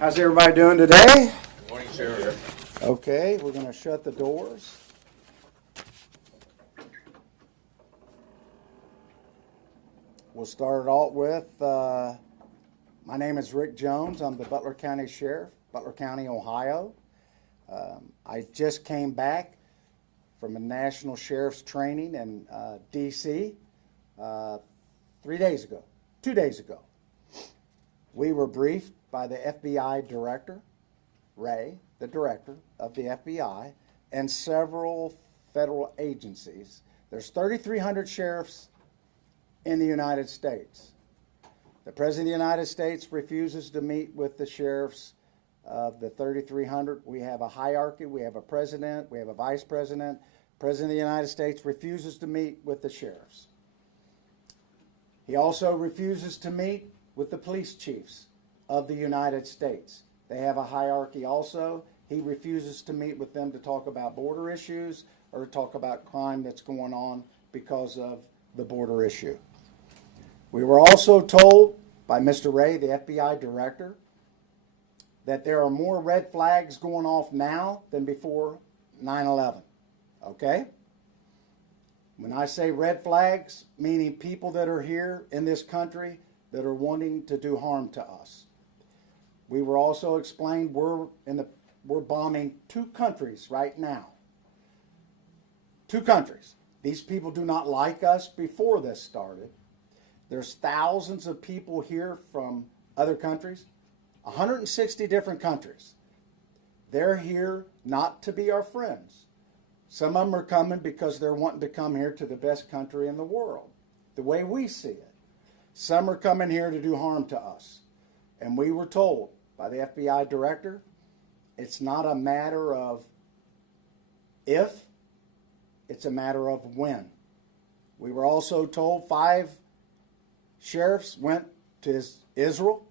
How's everybody doing today? Good morning, sir. Okay, we're going to shut the doors. We'll start it out with, my name is Rick Jones. I'm the Butler County Sheriff, Butler County, Ohio. I just came back from a national sheriff's training in D.C. 2 days ago. We were briefed by the FBI director, Ray, the director of the FBI, and several federal agencies. There's 3,300 sheriffs in the United States. The President of the United States refuses to meet with the sheriffs of the 3,300. We have a hierarchy. We have a president. We have a vice president. President of the United States refuses to meet with the sheriffs. He also refuses to meet with the police chiefs of the United States. They have a hierarchy also. He refuses to meet with them to talk about border issues or talk about crime that's going on because of the border issue. We were also told by Mr. Ray, the FBI director, that there are more red flags going off now than before 9/11. Okay? When I say red flags, meaning people that are here in this country that are wanting to do harm to us. We were also explained we're bombing 2 countries right now. 2 countries. These people do not like us before this started. There's thousands of people here from other countries, 160 different countries. They're here not to be our friends. Some of them are coming because they're wanting to come here to the best country in the world, the way we see it. Some are coming here to do harm to us. And we were told by the FBI director, it's not a matter of if, it's a matter of when. We were also told 5 sheriffs went to Israel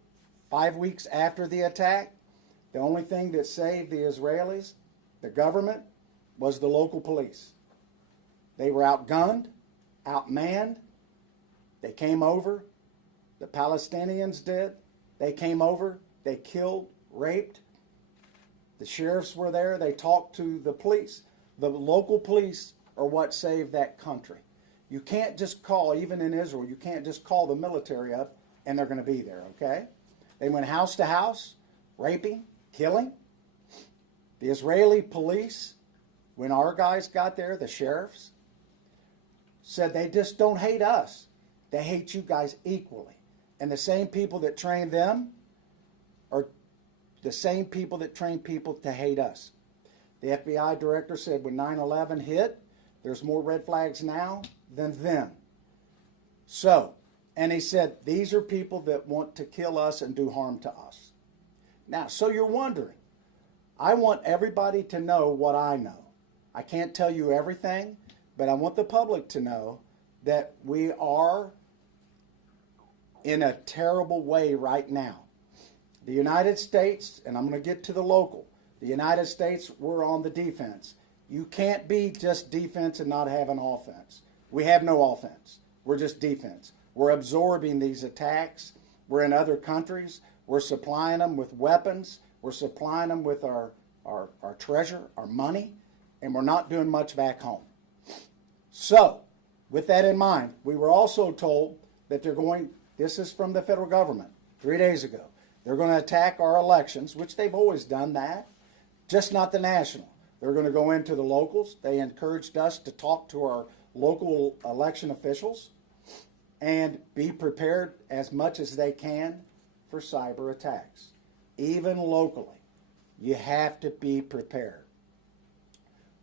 5 weeks after the attack. The only thing that saved the Israelis, the government, was the local police. They were outgunned, outmanned. They came over. The Palestinians did. They came over. They killed, raped. The sheriffs were there. They talked to the police. The local police are what saved that country. You can't just call, even in Israel, you can't just call the military up and they're going to be there, okay? They went house to house, raping, killing. The Israeli police, when our guys got there, the sheriffs, said they just don't hate us. They hate you guys equally. And the same people that train them are the same people that train people to hate us. The FBI director said when 9/11 hit, there's more red flags now than then. So, and he said, these are people that want to kill us and do harm to us. Now, so you're wondering, I want everybody to know what I know. I can't tell you everything, but I want the public to know that we are in a terrible way right now. The United States, and I'm going to get to the local, the United States, we're on the defense. You can't be just defense and not have an offense. We have no offense. We're just defense. We're absorbing these attacks. We're in other countries. We're supplying them with weapons. We're supplying them with our treasure, our money, and we're not doing much back home. So, with that in mind, we were also told that they're going, this is from the federal government 3 days ago, they're going to attack our elections, which they've always done that, just not the national. They're going to go into the locals. They encouraged us to talk to our local election officials and be prepared as much as they can for cyber attacks. Even locally, you have to be prepared.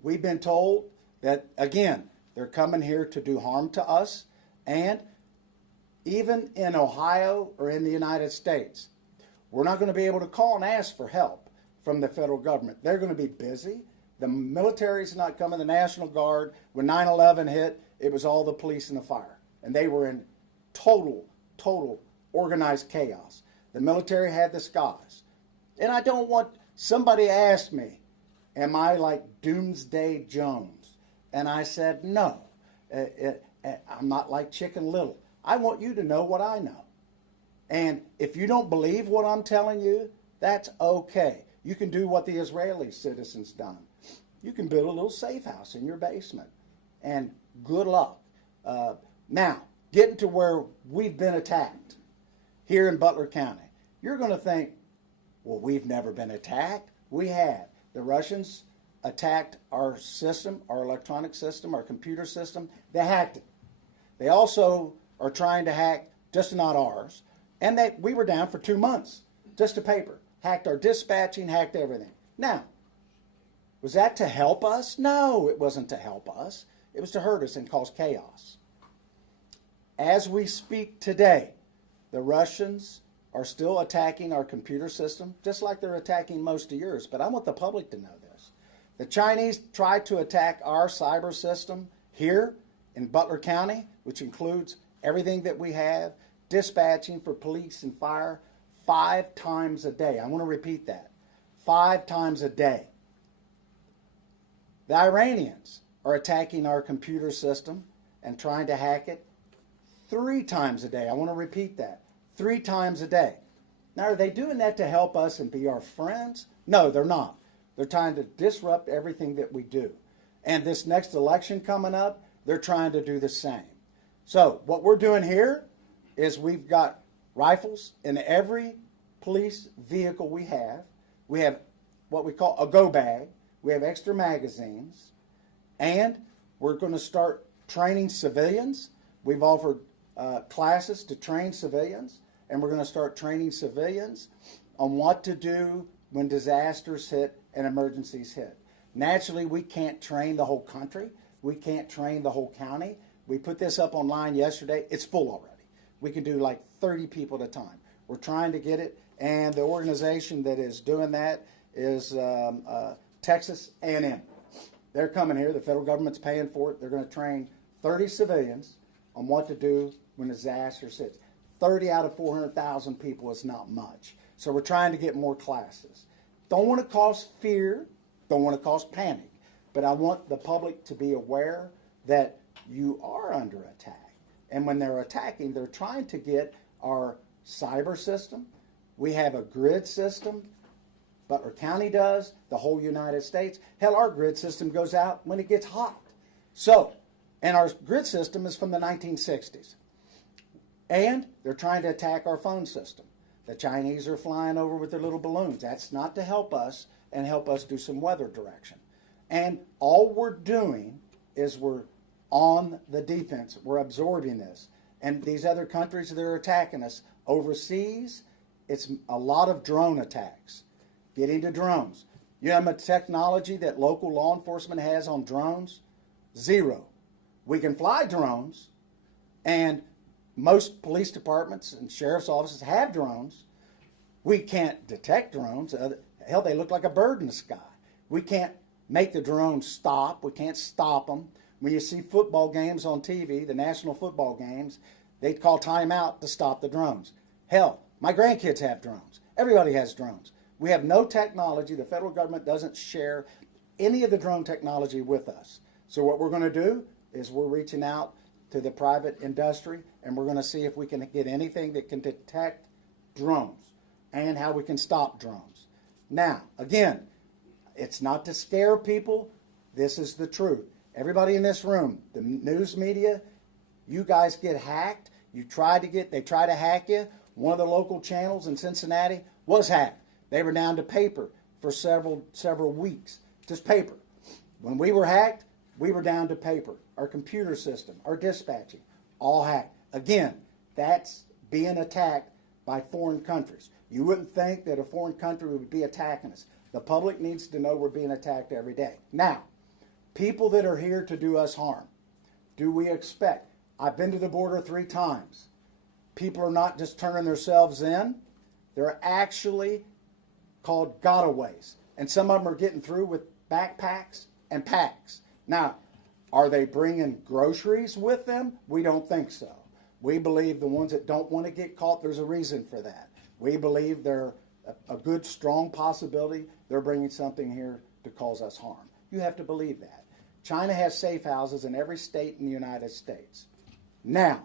We've been told that, again, they're coming here to do harm to us, and even in Ohio or in the United States, we're not going to be able to call and ask for help from the federal government. They're going to be busy. The military's not coming, the National Guard. When 9/11 hit, it was all the police and the fire. And they were in total organized chaos. The military had the skies. And I don't want, somebody asked me, am I like Doomsday Jones? And I said, no, I'm not like Chicken Little. I want you to know what I know. And if you don't believe what I'm telling you, That's okay. You can do what the Israeli citizens done. You can build a little safe house in your basement, and good luck. Now, getting to where we've been attacked here in Butler County, you're going to think, well, we've never been attacked. We have. The Russians attacked our system, our electronic system, our computer system. They hacked it. They also are trying to hack, just not ours, and we were down for 2 months, just a paper. Hacked our dispatching, hacked everything. Now, was that to help us? No, it wasn't to help us. It was to hurt us and cause chaos. As we speak today, the Russians are still attacking our computer system, just like they're attacking most of yours. But I want the public to know this. The Chinese tried to attack our cyber system here in Butler County, which includes everything that we have, dispatching for police and fire, 5 times a day. I want to repeat that. 5 times a day. The Iranians are attacking our computer system and trying to hack it 3 times a day. I want to repeat that. 3 times a day. Now, are they doing that to help us and be our friends? No, they're not. They're trying to disrupt everything that we do. And this next election coming up, they're trying to do the same. So what we're doing here is we've got rifles in every police vehicle we have. We have what we call a go bag. We have extra magazines. And we're going to start training civilians. We've offered classes to train civilians. And we're going to start training civilians on what to do when disasters hit and emergencies hit. Naturally, we can't train the whole country. We can't train the whole county. We put this up online yesterday. It's full already. We can do like 30 people at a time. We're trying to get it, and the organization that is doing that is Texas A&M. They're coming here. The federal government's paying for it. They're going to train 30 civilians on what to do when disaster hits. 30 out of 400,000 people is not much. So we're trying to get more classes. Don't want to cause fear. Don't want to cause panic. But I want the public to be aware that you are under attack. And when they're attacking, they're trying to get our cyber system. We have a grid system. Butler County does. The whole United States. Hell, our grid system goes out when it gets hot. So, and our grid system is from the 1960s. And they're trying to attack our phone system. The Chinese are flying over with their little balloons. That's not to help us and help us do some weather direction. And all we're doing is we're on the defense. We're absorbing this. And these other countries that are attacking us overseas, it's a lot of drone attacks. Getting to drones. You know how much technology that local law enforcement has on drones? 0. We can fly drones, and most police departments and sheriff's offices have drones. We can't detect drones. Hell, they look like a bird in the sky. We can't make the drones stop. We can't stop them. When you see football games on TV, the national football games, they call timeout to stop the drones. Hell, my grandkids have drones. Everybody has drones. We have no technology. The federal government doesn't share any of the drone technology with us. So what we're going to do is we're reaching out to the private industry, and we're going to see if we can get anything that can detect drones and how we can stop drones. Now, again, it's not to scare people. This is the truth. Everybody in this room, the news media, you guys get hacked. They try to hack you. One of the local channels in Cincinnati was hacked. They were down to paper for several weeks, just paper. When we were hacked, we were down to paper. Our computer system, our dispatching, all hacked. Again, that's being attacked by foreign countries. You wouldn't think that a foreign country would be attacking us. The public needs to know we're being attacked every day. Now, people that are here to do us harm, do we expect? I've been to the border 3 times. People are not just turning themselves in. They're actually called gotaways. And some of them are getting through with backpacks and packs. Now, are they bringing groceries with them? We don't think so. We believe the ones that don't want to get caught, there's a reason for that. We believe they're a good, strong possibility they're bringing something here to cause us harm. You have to believe that. China has safe houses in every state in the United States. Now,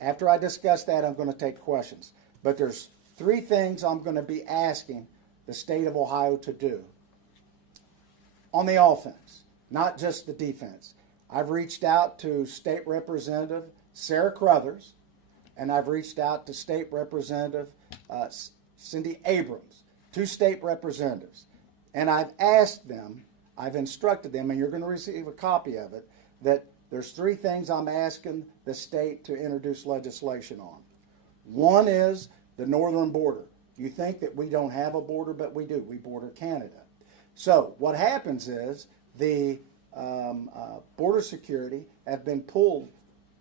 after I discuss that, I'm going to take questions. But there's 3 things I'm going to be asking the state of Ohio to do on the offense, not just the defense. I've reached out to State Representative Sarah Crothers, and I've reached out to State Representative Cindy Abrams, two state representatives. And I've asked them, I've instructed them, and you're going to receive a copy of it, that there's three things I'm asking the state to introduce legislation on. One is the northern border. You think that we don't have a border, but we do. We border Canada. So what happens is the border security have been pulled,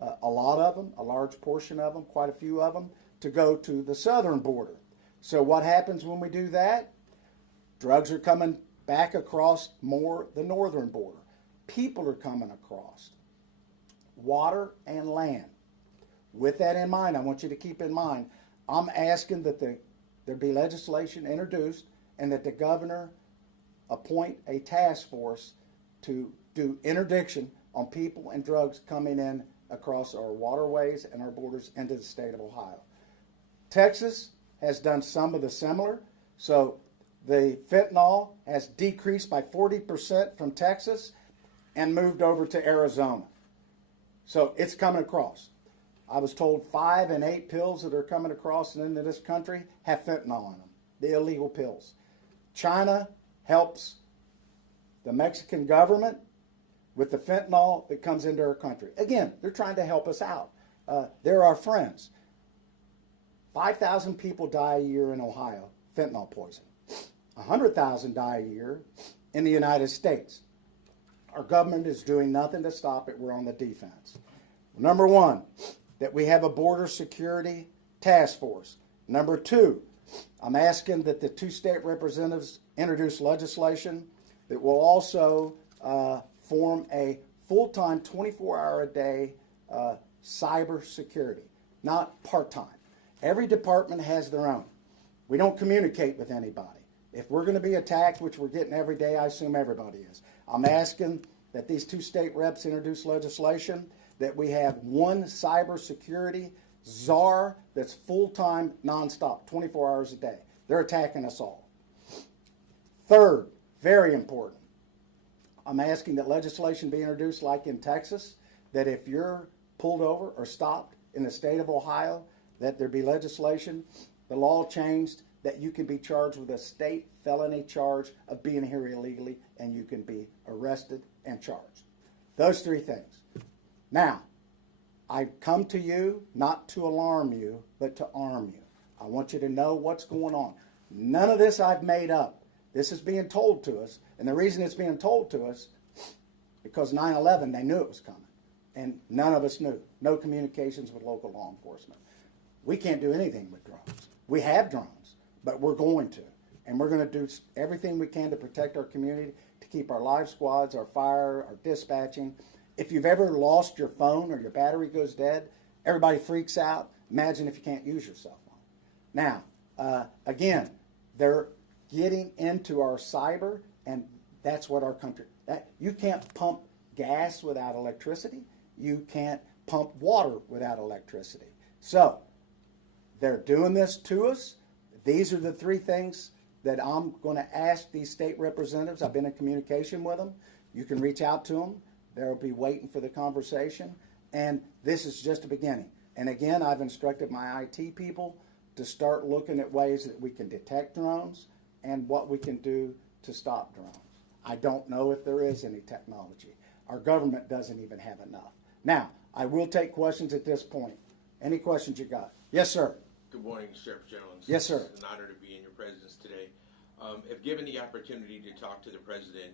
a lot of them, a large portion of them, quite a few of them, to go to the southern border. So what happens when we do that? Drugs are coming back across more the northern border. People are coming across. Water and land. With that in mind, I want you to keep in mind, I'm asking that there be legislation introduced and that the governor appoint a task force to do interdiction on people and drugs coming in across our waterways and our borders into the state of Ohio. Texas has done some of the similar. So the fentanyl has decreased by 40% from Texas and moved over to Arizona. So it's coming across. I was told 5 and 8 pills that are coming across and into this country have fentanyl in them, the illegal pills. China helps the Mexican government with the fentanyl that comes into our country. Again, they're trying to help us out. They're our friends. 5,000 people die a year in Ohio, fentanyl poison. 100,000 die a year in the United States. Our government is doing nothing to stop it. We're on the defense. Number one, that we have a border security task force. Number two, I'm asking that the two state representatives introduce legislation that will also form a full-time, 24-hour-a-day cyber security, not part-time. Every department has their own. We don't communicate with anybody. If we're going to be attacked, which we're getting every day, I assume everybody is. I'm asking that these two state reps introduce legislation that we have one cybersecurity czar that's full-time, nonstop, 24 hours a day. They're attacking us all. Third, very important, I'm asking that legislation be introduced like in Texas, that if you're pulled over or stopped in the state of Ohio, that there be legislation, the law changed, that you can be charged with a state felony charge of being here illegally, and you can be arrested and charged. Those three things. Now, I come to you not to alarm you, but to arm you. I want you to know what's going on. None of this I've made up. This is being told to us, and the reason it's being told to us, because 9/11, they knew it was coming, and none of us knew. No communications with local law enforcement. We can't do anything with drones. We have drones, but we're going to, and we're going to do everything we can to protect our community, to keep our live squads, our fire, our dispatching. If you've ever lost your phone or your battery goes dead, everybody freaks out. Imagine if you can't use your cell phone. Now, again, they're getting into our cyber, and that's what our country, you can't pump gas without electricity. You can't pump water without electricity. So they're doing this to us. These are the three things that I'm going to ask these state representatives. I've been in communication with them. You can reach out to them. They'll be waiting for the conversation. And this is just a beginning. And again, I've instructed my IT people to start looking at ways that we can detect drones and what we can do to stop drones. I don't know if there is any technology. Our government doesn't even have enough. Now, I will take questions at this point. Any questions you got? Yes, sir. Good morning, Sheriff Jones. Yes, sir. It's an honor to be in your presence today. If given the opportunity to talk to the president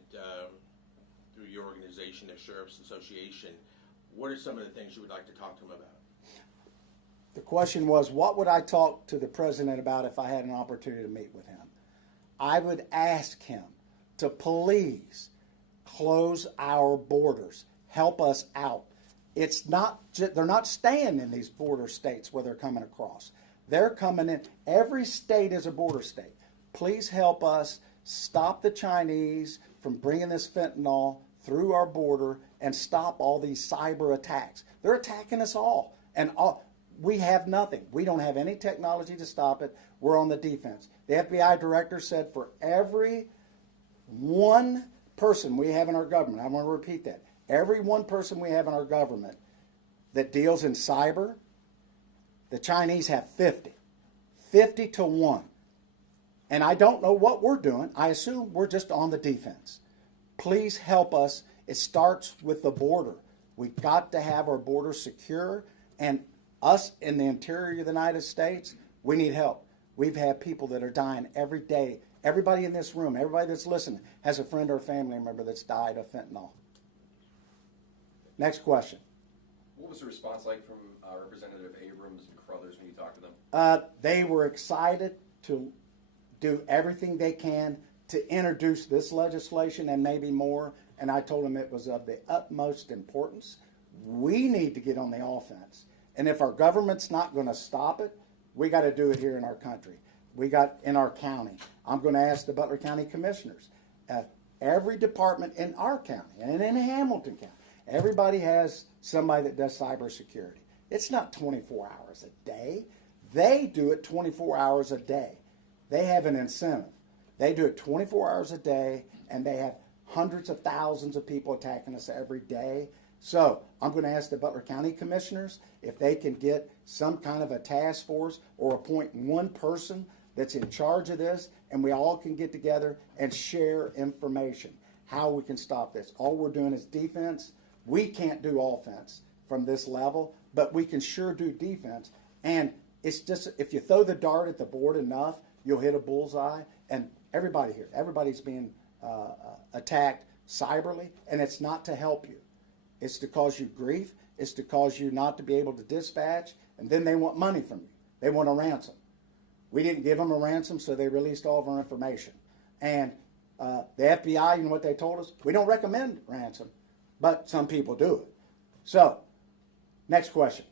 through your organization, the Sheriff's Association, what are some of the things you would like to talk to him about? The question was, what would I talk to the president about if I had an opportunity to meet with him? I would ask him to please close our borders, help us out. It's not, they're not staying in these border states where they're coming across. They're coming in. Every state is a border state. Please help us stop the Chinese from bringing this fentanyl through our border and stop all these cyber attacks. They're attacking us all. And We have nothing. We don't have any technology to stop it. We're on the defense. The FBI director said for every one person we have in our government, I want to repeat that, every one person we have in our government that deals in cyber, the Chinese have 50 to 1. And I don't know what we're doing. I assume we're just on the defense. Please help us. It starts with the border. We've got to have our border secure, and us in the interior of the United States, we need help. We've had people that are dying every day. Everybody in this room, everybody that's listening, has a friend or family member that's died of fentanyl. Next question. What was the response like from Representative Abrams and Crothers when you talked to them? They were excited to do everything they can to introduce this legislation and maybe more, and I told them it was of the utmost importance. We need to get on the offense, and if our government's not going to stop it, we got to do it here in our country. We got in our county. I'm going to ask the Butler County Commissioners. Every department in our county and in Hamilton County, everybody has somebody that does cybersecurity. It's not 24 hours a day. They do it 24 hours a day. They have an incentive. They do it 24 hours a day, and they have hundreds of thousands of people attacking us every day. So I'm going to ask the Butler County Commissioners if they can get some kind of a task force or appoint one person that's in charge of this, and we all can get together and share information, how we can stop this. All we're doing is defense. We can't do offense from this level, but we can sure do defense. And it's just, if you throw the dart at the board enough, you'll hit a bullseye. And everybody here, everybody's being attacked cyberly, and it's not to help you. It's to cause you grief. It's to cause you not to be able to dispatch, and then they want money from you. They want a ransom. We didn't give them a ransom, so they released all of our information. And the FBI, you know what they told us? We don't recommend ransom, but some people do it. So, next question.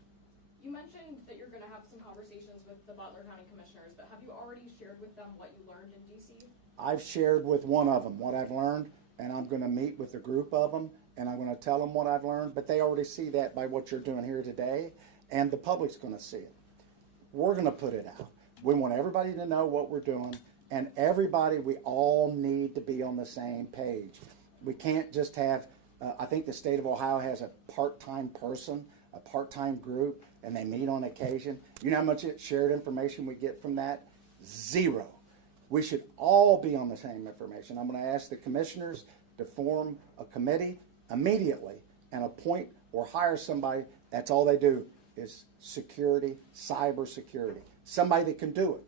You mentioned that you're going to have some conversations with the Butler County Commissioners, but have you already shared with them what you learned in D.C.? I've shared with one of them what I've learned, and I'm going to meet with a group of them, and I'm going to tell them what I've learned, but they already see that by what you're doing here today, and the public's going to see it. We're going to put it out. We want everybody to know what we're doing, and everybody, we all need to be on the same page. We can't just have, I think the state of Ohio has a part-time person, a part-time group, and they meet on occasion. You know how much shared information we get from that? Zero. We should all be on the same information. I'm going to ask the commissioners to form a committee immediately and appoint or hire somebody. That's all they do is security, cyber security. Somebody that can do it,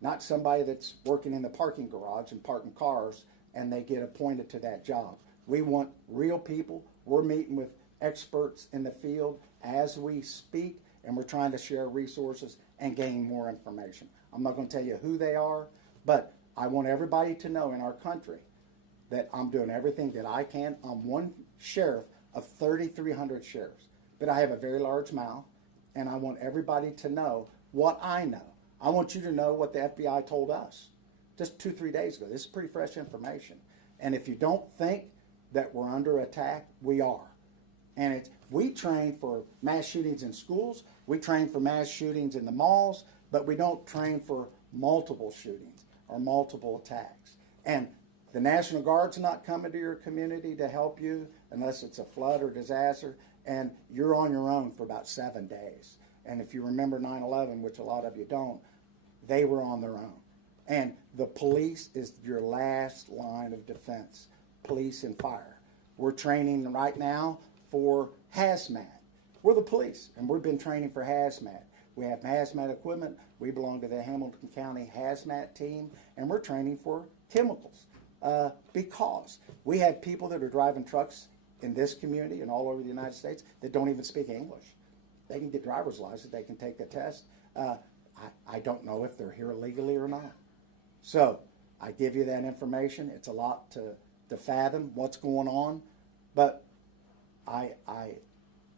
not somebody that's working in the parking garage and parking cars and they get appointed to that job. We want real people. We're meeting with experts in the field as we speak, and we're trying to share resources and gain more information. I'm not going to tell you who they are, but I want everybody to know in our country that I'm doing everything that I can. I'm one sheriff of 3,300 sheriffs, but I have a very large mouth, and I want everybody to know what I know. I want you to know what the FBI told us just 2-3 days ago. This is pretty fresh information. And if you don't think that we're under attack, we are. And we train for mass shootings in schools, we train for mass shootings in the malls, but we don't train for multiple shootings or multiple attacks. And the National Guard's not coming to your community to help you unless it's a flood or disaster, and you're on your own for about 7 days. And if you remember 9/11, which a lot of you don't, they were on their own. And the police is your last line of defense, police and fire. We're training right now for hazmat. We're the police, and we've been training for hazmat. We have hazmat equipment. We belong to the Hamilton County hazmat team, and we're training for chemicals because we have people that are driving trucks in this community and all over the United States that don't even speak English. They can get driver's license. They can take the test. I don't know if they're here legally or not. So I give you that information. It's a lot to fathom what's going on, but I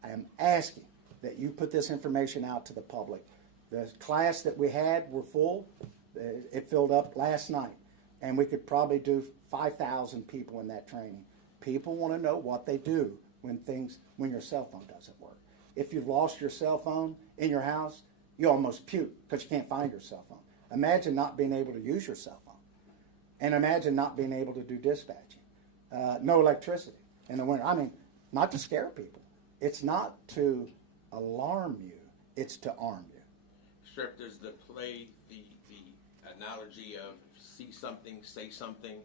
am asking that you put this information out to the public. The class that we had were full. It filled up last night, and we could probably do 5,000 people in that training. People want to know what they do when your cell phone doesn't work. if you've lost your cell phone in your house, you almost puke because you can't find your cell phone. Imagine not being able to use your cell phone. And imagine not being able to do dispatching. No electricity in the winter. I mean, not to scare people. It's not to alarm you. It's to arm you. Sheriff, does the analogy of see something, say something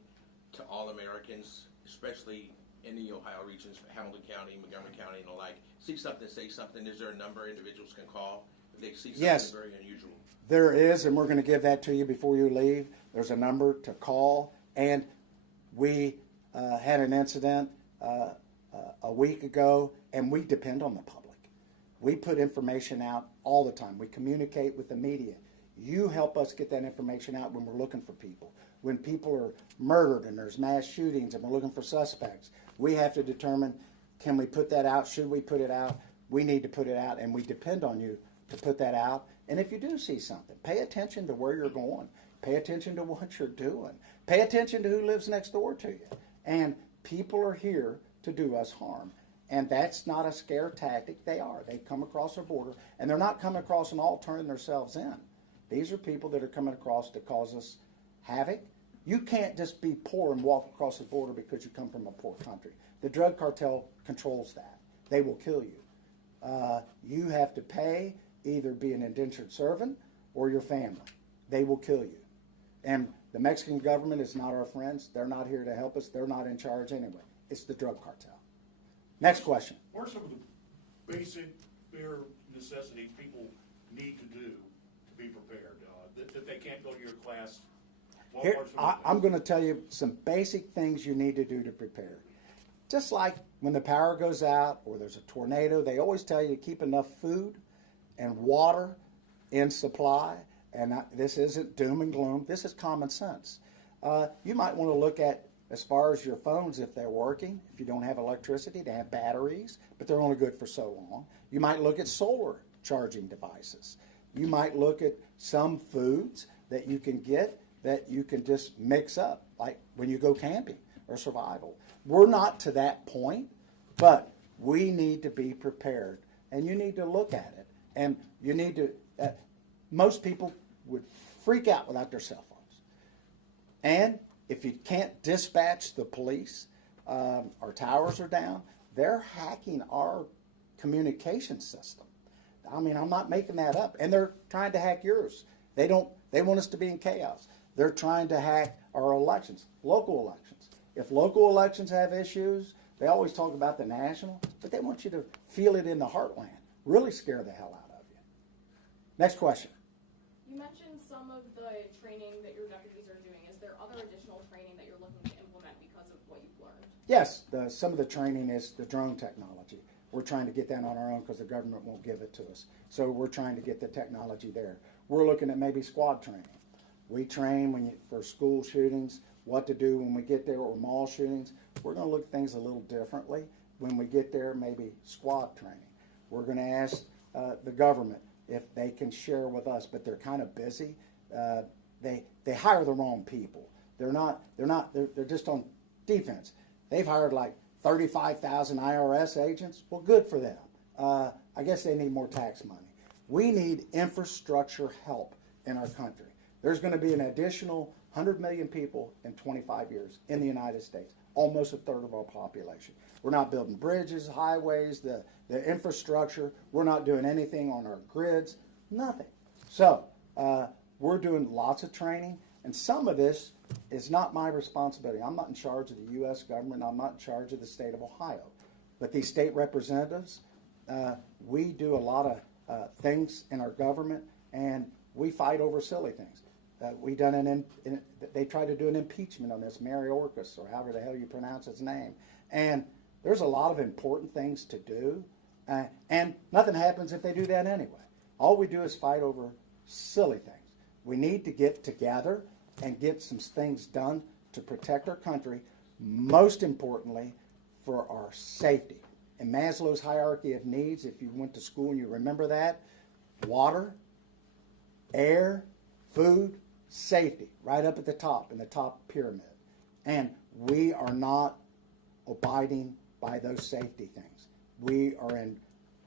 to all Americans, especially in the Ohio regions, Hamilton County, Montgomery County, and the like, see something, say something? Is there a number individuals can call if they see something Yes. very unusual? There is, and we're going to give that to you before you leave. There's a number to call, and we had an incident a week ago, and we depend on the public. We put information out all the time. We communicate with the media. You help us get that information out when we're looking for people. When people are murdered and there's mass shootings and we're looking for suspects, we have to determine, can we put that out? Should we put it out? We need to put it out, and we depend on you to put that out. And if you do see something, pay attention to where you're going. Pay attention to what you're doing. Pay attention to who lives next door to you. And people are here to do us harm. And that's not a scare tactic. They are. They come across our border, and they're not coming across and all turning themselves in. These are people that are coming across to cause us havoc. You can't just be poor and walk across the border because you come from a poor country. The drug cartel controls that. They will kill you. You have to pay, either be an indentured servant or your family. They will kill you. And the Mexican government is not our friends. They're not here to help us. They're not in charge anyway. It's the drug cartel. Next question. What are some of the basic bare necessities people need to do to be prepared? That they can't go to your class? Here, I'm going to tell you some basic things you need to do to prepare. Just like when the power goes out or there's a tornado, they always tell you to keep enough food and water in supply. And this isn't doom and gloom. This is common sense. You might want to look at, as far as your phones, if they're working. If you don't have electricity, they have batteries, but they're only good for so long. You might look at solar charging devices. You might look at some foods that you can get that you can just mix up, like when you go camping or survival. We're not to that point, but we need to be prepared, and you need to look at it. And you need to, most people would freak out without their cell phones. And if you can't dispatch the police, our towers are down, they're hacking our communication system. I mean, I'm not making that up. And they're trying to hack yours. They want us to be in chaos. They're trying to hack our elections, local elections. If local elections have issues, they always talk about the national, but they want you to feel it in the heartland. Really scare the hell out of you. Next question. You mentioned some of the training that your deputies are doing. Is there other additional training that you're looking to implement because of what you've learned? Yes, some of the training is the drone technology. We're trying to get that on our own because the government won't give it to us. So we're trying to get the technology there. We're looking at maybe squad training. We train for school shootings, what to do when we get there, or mall shootings. We're going to look at things a little differently. When we get there, maybe squad training. We're going to ask the government if they can share with us, but they're kind of busy. They hire the wrong people. They're just on defense. They've hired like 35,000 IRS agents. Well, good for them. I guess they need more tax money. We need infrastructure help in our country. There's going to be an additional 100 million people in 25 years in the United States, almost a third of our population. We're not building bridges, highways, the infrastructure. We're not doing anything on our grids, nothing. So we're doing lots of training, and some of this is not my responsibility. I'm not in charge of the U.S. government. I'm not in charge of the state of Ohio. But these state representatives, we do a lot of things in our government, and we fight over silly things. They tried to do an impeachment on this Mayorkas, or however the hell you pronounce his name. And there's a lot of important things to do, and nothing happens if they do that anyway. All we do is fight over silly things. We need to get together and get some things done to protect our country, most importantly, for our safety. In Maslow's hierarchy of needs, if you went to school and you remember that, water, air, food, safety, right up at the top, in the top pyramid. And we are not abiding by those safety things. We are in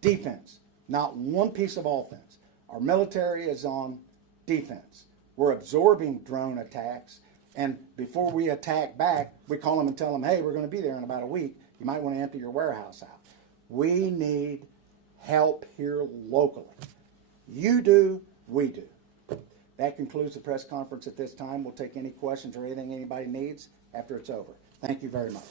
defense, not one piece of offense. Our military is on defense. We're absorbing drone attacks, and before we attack back, we call them and tell them, hey, we're going to be there in about a week. You might want to empty your warehouse out. We need help here locally. You do, we do. That concludes the press conference at this time. We'll take any questions or anything anybody needs after it's over. Thank you very much.